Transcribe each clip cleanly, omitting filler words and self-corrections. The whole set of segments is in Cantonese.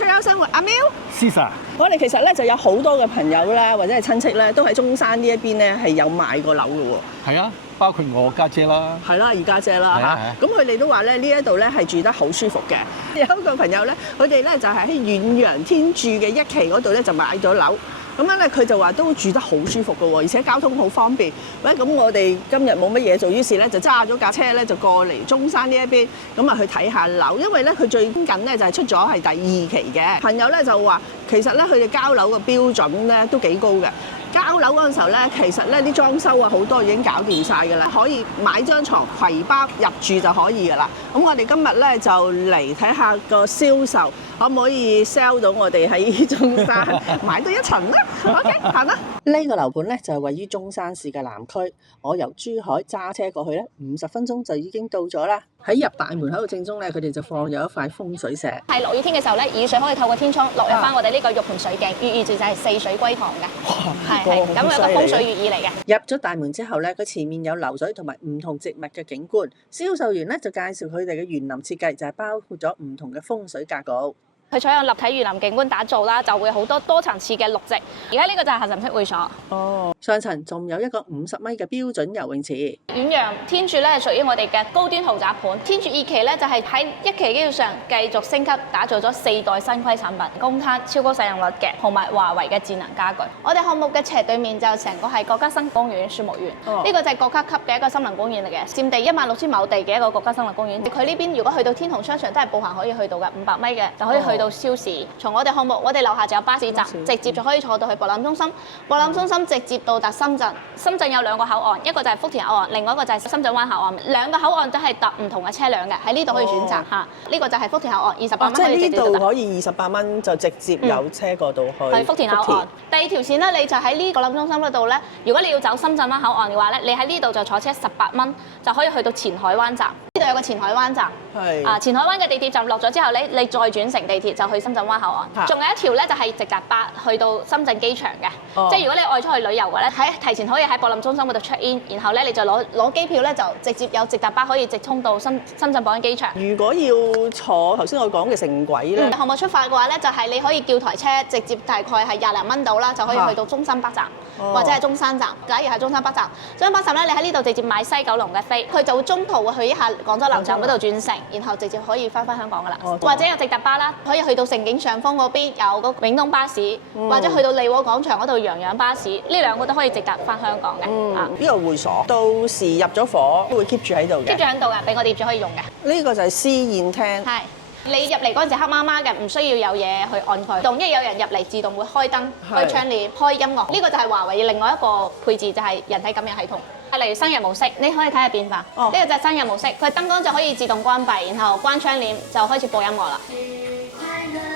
退休生活，阿喵。Caesar，我哋其實咧就有好多嘅朋友咧，或者係親戚咧，都喺中山呢一邊咧係有買過樓嘅喎。係啊，包括我家姐啦。係啦，二家姐啦係啊嚇。咁佢哋都話咧，呢一度咧係住得好舒服嘅。有一個朋友咧，佢哋咧就係喺遠洋天鑄嘅一期嗰度咧就買咗樓。咁樣咧，佢就話都住得好舒服嘅喎，而且交通好方便。喂，咁我哋今日冇乜嘢做，於是咧就揸咗架車咧就過嚟中山呢一邊，咁啊去睇下樓。因為咧佢最近咧就係出咗係第二期嘅。朋友咧就話，其實咧佢哋交樓嘅標準咧都幾高嘅。交樓嗰陣時候咧，其實咧啲裝修啊好多已經搞掂晒㗎啦，可以買張床攜包入住就可以㗎啦。咁我哋今日咧就嚟睇下個銷售可唔可以 sell 到我哋喺中山買到一層啦。OK， 行啦。呢個樓盤咧就係位於中山市嘅南區，我由珠海揸車過去咧50分鐘就已經到咗啦。喺入大門口嘅正中咧，佢哋就放有一塊風水石。係落雨天嘅時候咧，雨水可以透過天窗落入翻我哋呢個玉盤水鏡，寓意住就係四水歸堂嘅。係咁有個風水寓意嚟嘅。入咗大門之後咧，佢前面有流水同埋唔同植物嘅景觀。銷售員咧就介紹佢哋嘅園林設計，就係包括咗唔同嘅風水格局。佢採用立體園林景觀打造啦，就會好多層次嘅綠植。而家呢個就係核心式會所。哦，上層仲有一個50米嘅標準游泳池。遠洋天鑄咧係屬於我哋嘅高端豪宅盤。天鑄二期咧就係喺一期基礎上繼續升級，打造咗4代新規產品，公攤超高使用率嘅，同埋華為嘅智能家居。我哋項目嘅斜對面就成個係國家森林公園樹木園，呢個就係國家級嘅一個森林公園嚟嘅，佔地16000畝地嘅一個國家森林公園。佢呢邊如果去到天虹商場都係步行可以去到嘅，500米嘅就可以去到超市。從我哋項目，我哋樓下就有巴士站，直接就可以坐到去博覽中心。博覽中心直接到達深圳。深圳有2個口岸，一個就係福田口岸，另外一個就係深圳灣口岸。2個口岸都係搭唔同嘅車輛嘅，喺呢度可以選擇嚇。呢個就係福田口岸，28蚊可以直接到達。即係呢度可以28蚊就直接有車過到去。係福田口岸。第二條線咧，你就喺呢個博覽中心嗰度咧。如果你要走深圳灣口岸嘅話咧，你喺呢度就坐車18蚊就可以去到前海灣站。呢度有個前海灣站。係。啊，前海灣嘅地鐵站落咗之後咧，你再轉乘地鐵就去深圳灣口岸。仲有一條咧就係直達巴去到深圳機場嘅。即係如果你愛出去旅遊嘅咧，提前可以喺博覽中心嗰度 check in， 然後咧你就攞機票咧就直接有直達巴可以直通到深圳寶安機場。如果要坐頭先我講嘅城軌咧，項目出發嘅話咧，就係你可以叫台車直接大概係20零蚊到啦，就可以去到中山北站或者係中山站。假如係中山北站，中山北站咧，你喺呢度直接買西九龍嘅飛，佢就會中途會去一下廣州南站嗰度轉乘，然後直接可以翻香港噶啦。或者有直達巴啦，可以去到盛景上風嗰邊有個永東巴士，或者去到利和廣場嗰度洋洋巴士，呢2個都可以直達翻香港嘅。呢個會所到時入咗伙都會 keep 住喺度嘅。keep 住喺度嘅，俾我哋業主可以用嘅。呢個就係私宴廳。係。你入嚟嗰陣時黑麻麻嘅，唔需要有嘢去按佢，因為有人入嚟自動會開燈、開窗簾、開音樂。呢個就係華為另外一個配置，就係人體感應系統。例如生日模式，你可以睇下變化。呢個就係生日模式，佢燈光就可以自動關閉，然後關窗簾就開始播音樂啦。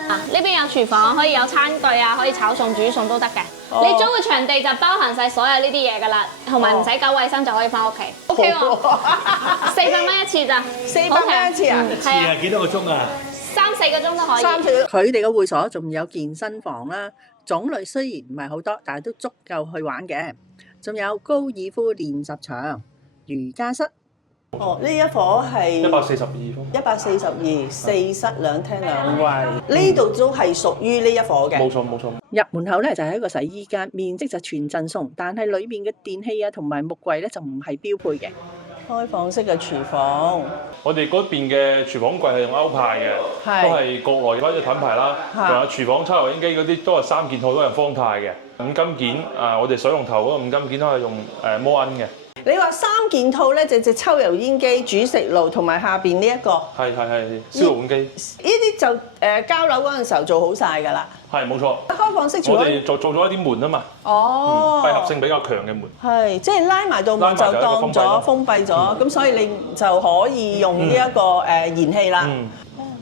啊，呢邊有廚房，可以有餐具啊，可以炒餸煮餸都得嘅。你租嘅場地就包含晒所有呢啲嘢㗎啦，同埋唔使搞衞生就可以翻屋企。OK 喎，400蚊一次咋？400蚊一次啊？係啊。幾多個鐘啊？3、4個鐘都可以。佢哋嘅會所仲有健身房啦，種類雖然唔係好多，但係都足夠去玩嘅。仲有高爾夫練習場、瑜伽室。哦，呢一伙係142方，142，4室2廳2衛。呢度都係屬於呢一伙嘅。冇錯冇錯。入門口咧就係一個洗衣間，面積就全贈送，但係裏面嘅電器啊同埋木櫃咧就唔係標配嘅。開放式嘅廚房。我哋嗰邊嘅廚房櫃係用歐派嘅，都係國內嗰隻品牌啦。仲有廚房抽油煙機嗰啲都係3件套，都係方太嘅。5金件啊，我哋水龍頭嗰個5金件都係用摩恩嘅。你話3件套咧，就抽油煙機、煮食爐同埋下邊呢一個。係燒爐碗機。呢啲就交樓嗰陣時候做好晒㗎啦。係冇錯。開放式廚房。我哋做咗一啲門啊嘛。哦。閉合性比較強嘅門。係，即係拉埋道門就當咗封閉咗，咁所以你就可以用呢一個燃氣啦。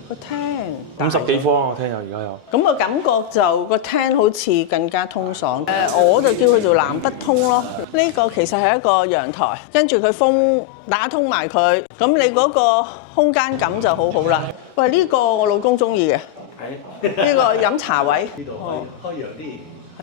個廳50幾方我聽有而家有。咁個感覺就個廳好似更加通爽。我就叫佢做南北通咯。呢個其實係一個陽台，跟住佢風打通埋佢，咁你嗰個空間感就好好啦。喂，呢個我老公中意嘅。呢個飲茶位。呢度開揚啲。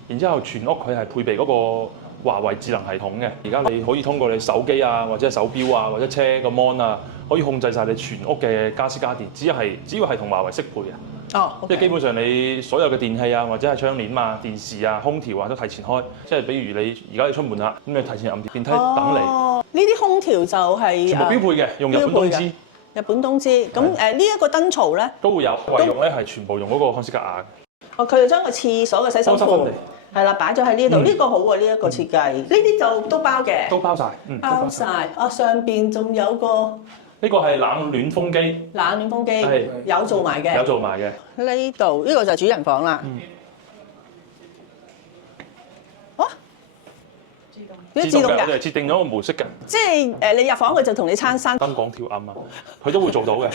然之後全屋佢係配備嗰個華為智能系統嘅。而家你可以通過你手機啊，或者手錶啊，或者車個 mon 啊，可以控制晒你全屋嘅家私家電，只要係同華為適配嘅。哦，即係基本上你所有嘅電器啊，或者係窗簾啊、電視啊、空調啊都提前開。即係比如你而家要出門啦，咁你提前撳電梯等你。哦，呢啲空調就係全部標配嘅，用日本東芝。日本東芝。咁呢一個燈槽咧都會有，衛用咧係全部用嗰個漢斯格雅。哦，佢就將個廁所嘅洗手盆係啦擺咗喺呢度，呢個好喎，呢一個設計。呢啲就都包嘅。都包晒，包晒。啊，上邊仲有個。呢個係冷暖風機，冷暖風機有做埋嘅，有做埋嘅。呢度呢個就係主人房啦。哦，自動㗎，設定咗個模式嘅。即係你入房佢就同你閂燈光調暗啊，佢都會做到嘅。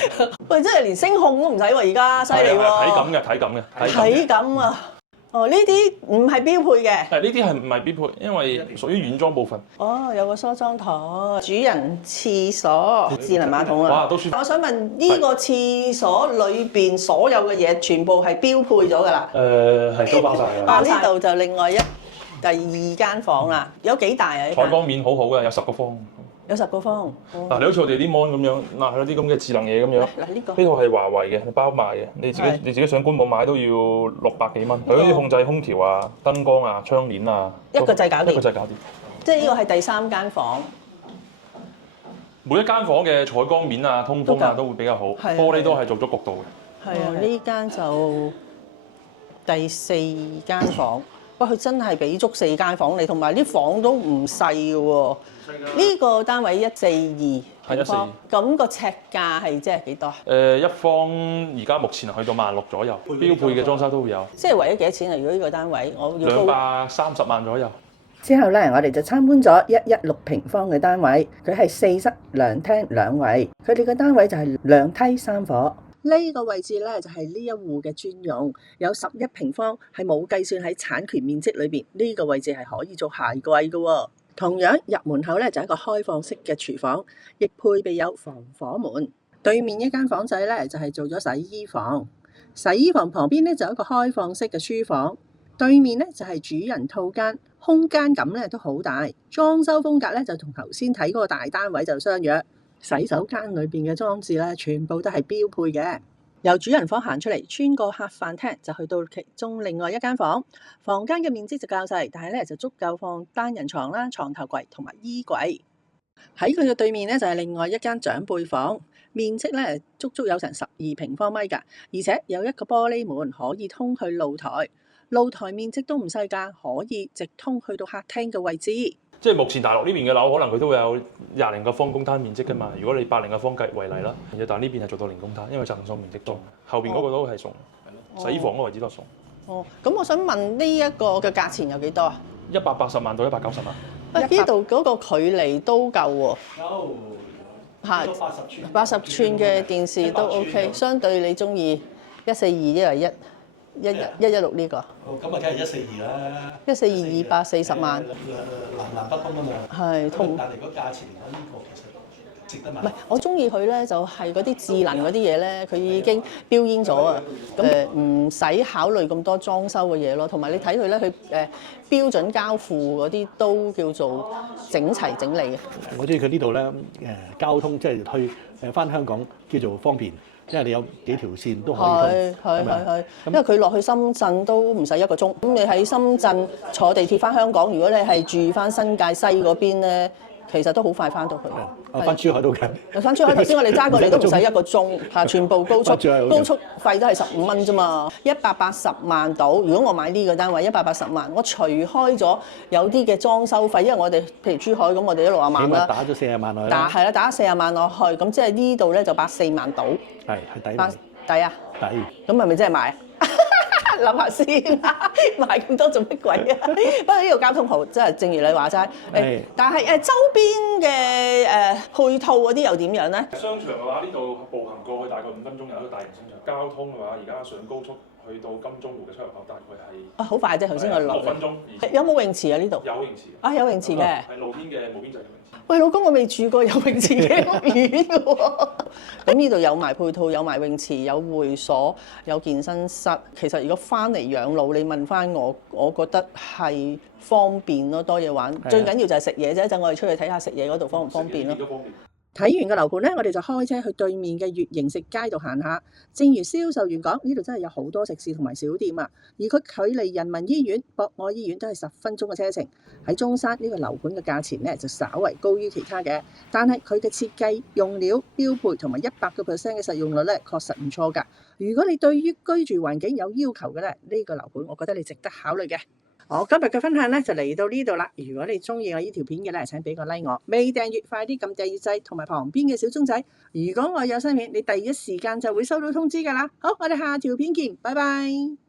喂，真係連聲控都唔使喎，而家犀利喎。體感嘅。體感啊！哦，呢啲唔係標配嘅。呢啲係唔係標配？因為屬於軟裝部分。哦，有個梳妝台，主人廁所，智能馬桶啊！哇，都舒服。我想問呢個廁所裏邊所有嘅嘢全部係標配咗㗎啦？係都包晒㗎。呢度就另外第二間房啦，有幾大啊？採光面好好嘅，有10個方。有10個方。嗱，你好似我哋啲 mon 咁樣，嗱有啲咁嘅智能嘢咁樣。嗱呢個。呢套係華為嘅，包賣嘅。你自己上官網買都要600幾蚊。佢嗰啲控制空調啊、燈光啊、窗簾啊，一個掣搞掂。一個掣搞掂。即係呢個係第3間房。每一間房嘅採光面啊、通風啊都會比較好，玻璃都係做咗焗度嘅。係啊，呢間就第4間房。哇！佢真係俾足4間房你，同埋啲房都唔細嘅喎。呢個單位142平方，咁個尺價係即係幾多？一方而家目前去到16000左右，標配嘅裝修都會有。即係為咗幾多錢啊？如果呢個單位我要230萬左右。之後咧，我哋就參觀咗116平方嘅單位，佢係4室2廳2衛，佢哋嘅單位就係2梯3伙。呢個位置咧就係呢一戶嘅專用，有11平方，係冇計算喺產權面積裏邊。呢個位置係可以做鞋櫃嘅喎。同樣入門口咧就係一個開放式嘅廚房，亦配備有防火門。對面一間房仔咧就係做咗洗衣房，洗衣房旁邊咧就有一個開放式嘅書房。對面咧就係主人套間，空間感咧都好大，裝修風格咧就同頭先睇嗰個大單位就相若。洗手間裏邊嘅裝置咧，全部都係標配嘅。由主人房行出嚟，穿過客飯廳就去到其中另外一間房。房間嘅面積就較細，但係咧就足夠放單人床啦、床頭櫃同埋衣櫃。喺佢嘅對面咧就係另外一間長輩房，面積咧足足有成12平方米㗎，而且有一個玻璃門可以通去露台。露台面積都唔細㗎，可以直通去到客廳嘅位置。即係目前大陸呢邊嘅樓，可能佢都會有20個方公攤面積㗎嘛。如果你80個方計為例啦，但係呢邊係做到0公攤，因為集用面積多。後邊嗰個都係送，洗衣房嗰個位置都係送。哦，咁我想問呢一個嘅價錢有幾多啊？180萬到190萬。呢度嗰個距離都夠喎。有。係。80寸嘅電視都 OK， 相對你中意142因為116呢個。哦，咁啊，梗係142啦。142 240萬。南北東啊嘛。係。但係如果價錢嚟講，呢個其實值得買。唔係，我中意佢咧，就係嗰啲智能嗰啲嘢咧，佢已經標煙咗啊。咁唔使考慮咁多裝修嘅嘢咯。同埋你睇佢咧，佢標準交付嗰啲都叫做整齊整理嘅。我中意佢呢度咧，交通即係去返香港叫做方便。因為你有幾條線都可以通，係，因為佢落去深圳都唔使1個鐘。咁你喺深圳坐地鐵翻香港，如果你係住翻新界西嗰邊咧，其實都好快翻到去。翻珠海都近。翻珠海頭先我哋揸過嚟都唔使1個鐘，嚇，全部高速費都係15蚊啫嘛。180萬到，如果我買呢個單位180萬，我除開咗有啲嘅裝修費，因為我哋譬如珠海咁，我哋都60萬啦。打咗40萬落去啦。係啦，打咗40萬落去，咁即係呢度咧就84萬到。係抵。抵啊！抵。咁係咪真係買？諗下先，買咁多做乜鬼啊？不過呢度交通好，真係正如你話齋。但係周邊嘅配套嗰啲又點樣咧？商場嘅話，呢度步行過去大概5分鐘有一個大型商場。交通嘅話，而家上高速去到金鐘湖嘅出入口大概係好快啫！頭先我落6分鐘。有冇泳池啊？呢度有泳池。有泳池嘅。係路邊嘅無邊際泳池。喂，老公，我未住過有泳池嘅屋苑嘅喎。咁呢度有埋配套，有埋泳池，有會所，有健身室。其實如果翻嚟養老，你問翻我，我覺得係方便咯，多嘢玩。最緊要就係食嘢啫，一陣我哋出去睇下食嘢嗰度方唔方便咯。睇完個樓盤咧，我哋就開車去對面嘅月形食街度行下。正如銷售員講，呢度真係有好多食肆同埋小店啊。而佢距離人民醫院、博愛醫院都係10分鐘嘅車程。喺中山呢個樓盤嘅價錢咧就稍為高於其他嘅，但係佢嘅設計、用料、標配同埋100% 嘅實用率咧確實唔錯㗎。如果你對於居住環境有要求嘅咧，呢個樓盤我覺得你值得考慮嘅。我今日嘅分享咧就嚟到呢度啦。如果你中意我呢條片嘅咧，請俾個 like 我。未訂閱快啲撳訂閱掣同埋旁邊嘅小鐘仔。如果我有新片，你第一時間就會收到通知㗎啦。好，我哋下條片見，拜拜。